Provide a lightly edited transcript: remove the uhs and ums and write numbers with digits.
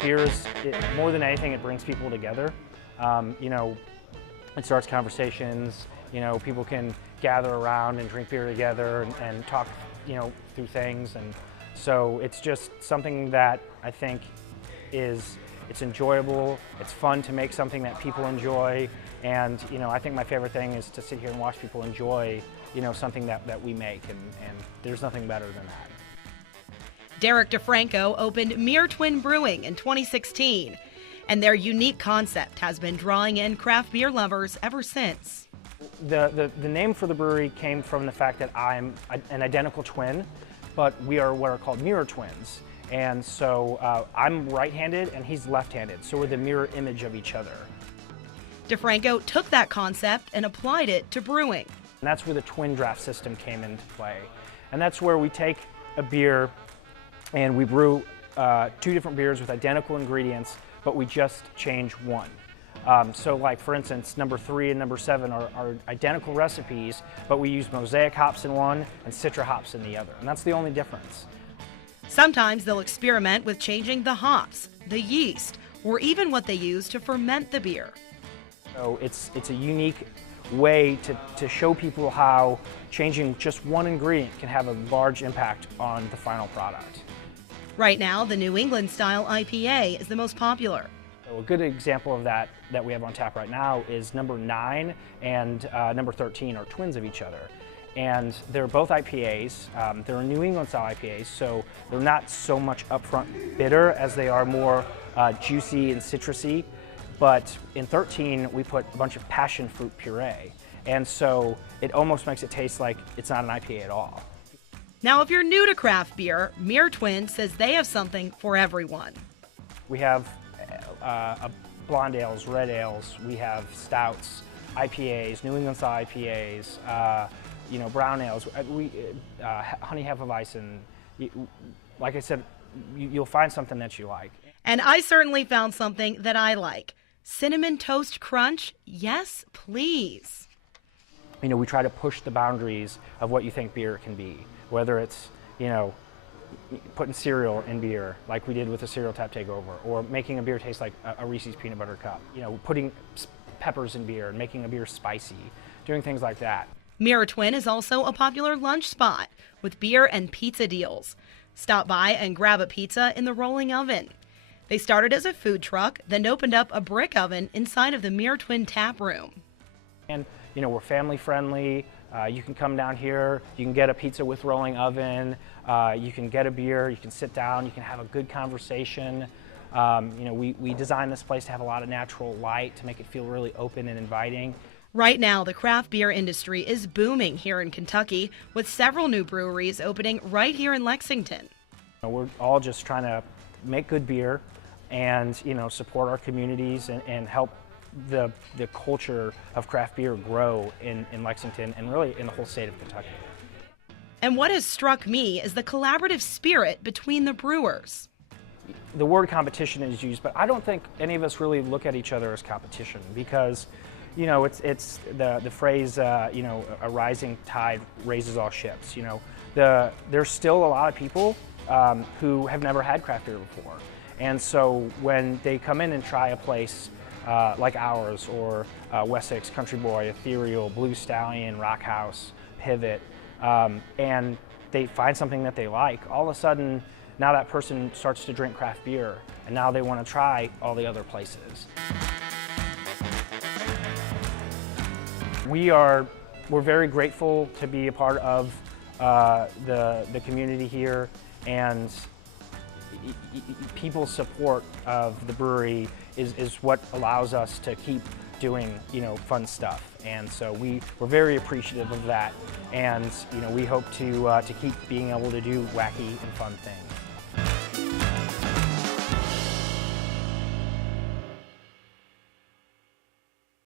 Beers, more than anything, it brings people together. You know, it starts conversations. You know, people can gather around and drink beer together and talk, you know, through things. And so it's just something that I think it's enjoyable. It's fun to make something that people enjoy. And, you know, I think my favorite thing is to sit here and watch people enjoy, you know, something that we make. And there's nothing better than that. Derek DeFranco opened Mere Twin Brewing in 2016, and their unique concept has been drawing in craft beer lovers ever since. The name for the brewery came from the fact that I'm an identical twin, but we are what are called mirror twins. And so I'm right-handed and he's left-handed, so we're the mirror image of each other. DeFranco took that concept and applied it to brewing. And that's where the twin draft system came into play. And that's where we take a beer and we brew two different beers with identical ingredients, but we just change one. So like, for instance, number 3 and number 7 are identical recipes, but we use mosaic hops in one and citra hops in the other, and that's the only difference. Sometimes they'll experiment with changing the hops, the yeast, or even what they use to ferment the beer. So it's a unique way to show people how changing just one ingredient can have a large impact on the final product. Right now, the New England style IPA is the most popular. So a good example of that we have on tap right now is number 9 and number 13 are twins of each other. And they're both IPAs. They're New England style IPAs, so they're not so much upfront bitter as they are more juicy and citrusy. But in 13, we put a bunch of passion fruit puree. And so it almost makes it taste like it's not an IPA at all. Now, if you're new to craft beer, Mere Twin says they have something for everyone. We have blonde ales, red ales, we have stouts, IPAs, New England style IPAs, you know, brown ales, honey hefeweizen. Like I said, you'll find something that you like. And I certainly found something that I like. Cinnamon Toast Crunch, yes, please. You know, we try to push the boundaries of what you think beer can be, whether it's, you know, putting cereal in beer, like we did with the cereal tap takeover, or making a beer taste like a Reese's peanut butter cup. You know, putting peppers in beer and making a beer spicy, doing things like that. Mere Twin is also a popular lunch spot with beer and pizza deals. Stop by and grab a pizza in the rolling oven. They started as a food truck, then opened up a brick oven inside of the Mere Twin tap room. And, you know, we're family friendly. You can come down here, you can get a pizza with rolling oven, you can get a beer, you can sit down, you can have a good conversation. You know, we designed this place to have a lot of natural light to make it feel really open and inviting. Right now, the craft beer industry is booming here in Kentucky, with several new breweries opening right here in Lexington. We're all just trying to make good beer and, you know, support our communities and help the culture of craft beer grow in Lexington and really in the whole state of Kentucky. And what has struck me is the collaborative spirit between the brewers. The word competition is used, but I don't think any of us really look at each other as competition because, you know, it's the phrase, you know, a rising tide raises all ships. You know, there's still a lot of people who have never had craft beer before. And so when they come in and try a place like ours, or Wessex, Country Boy, Ethereal, Blue Stallion, Rock House, Pivot, and they find something that they like, all of a sudden, now that person starts to drink craft beer, and now they want to try all the other places. We're very grateful to be a part of the community here, and people's support of the brewery is what allows us to keep doing, you know, fun stuff. And so we're very appreciative of that, and, you know, we hope to keep being able to do wacky and fun things.